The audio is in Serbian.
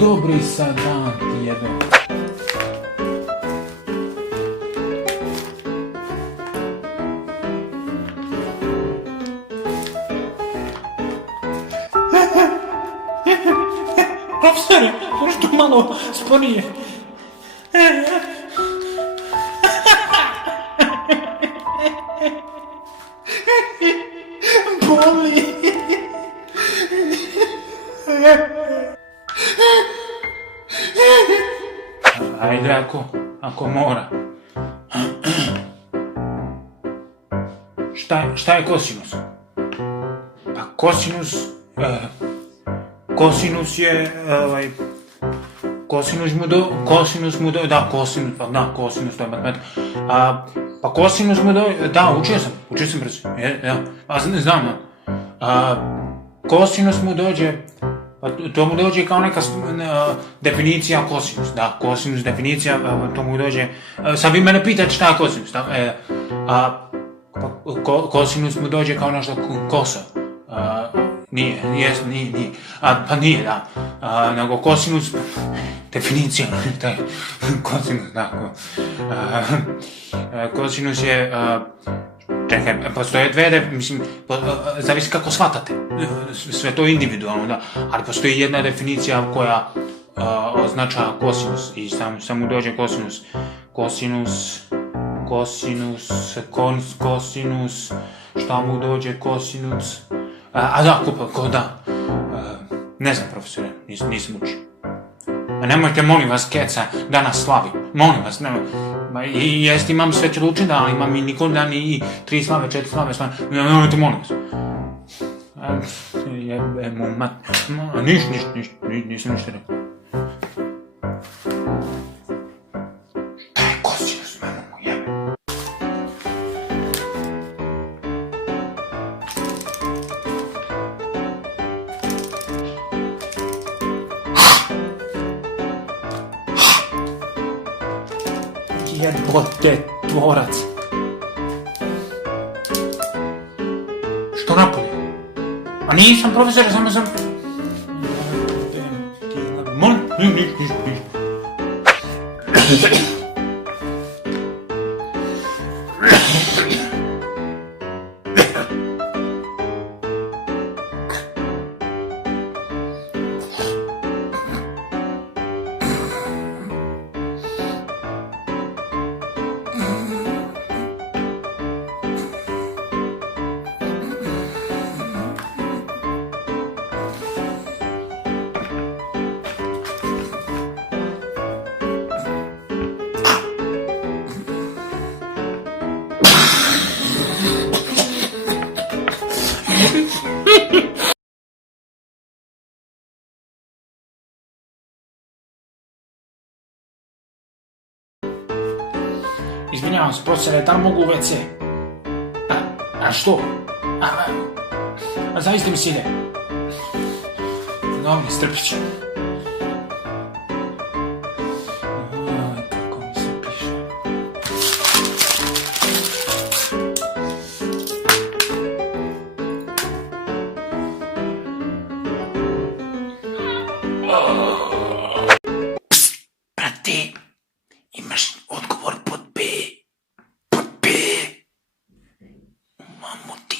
Dobri sad dan ti jebem. Profesore, možda malo sporije. Boli. Ajde, ako mora. Šta je kosinus? Pa kosinus je, kosinus mu do, da, kosinus, to je matematika. Pa kosinus mu do, da, učio sam brzo, ja, pa znam, kosinus mu dođe, pa to mu dođe kao neka definicija kosinus, da, kosinus definicija, to mu dođe, sad vi mene pitate šta je kosinus, kosinus mu dođe kao nešto kosa, nije, pa nije, da, nego kosinus, definicija, taj kosinus, da, kosinus je, čekaj, postoje dve, mislim, zavisi kako shvatate, sve to individualno, da, ali postoji jedna definicija koja označava kosinus i sam mu dođe kosinus, šta mu dođe kosinus, ne znam, profesore, nisam učio. Nemojte, molim vas, keca, da nas slavi, molim vas, i jest imam Sveti Lučindan, ali imam i Nikoldan i 3 slave, 4 slave, nemojte, molim vas. Jebemo, nisam ništa rekao. Šta je kosinus, mu jebe? Jebote, tvorac. Što napolje? A nisam, profesore, samo sam... Molim? Ništa. Izvinjavam se, profesore, da li mogu u WC? A što? A zaista mi se ide. Dobro, strpit ću. Kako mi se piše. Psst, brate, imaš odgovor pod B. Mamuti.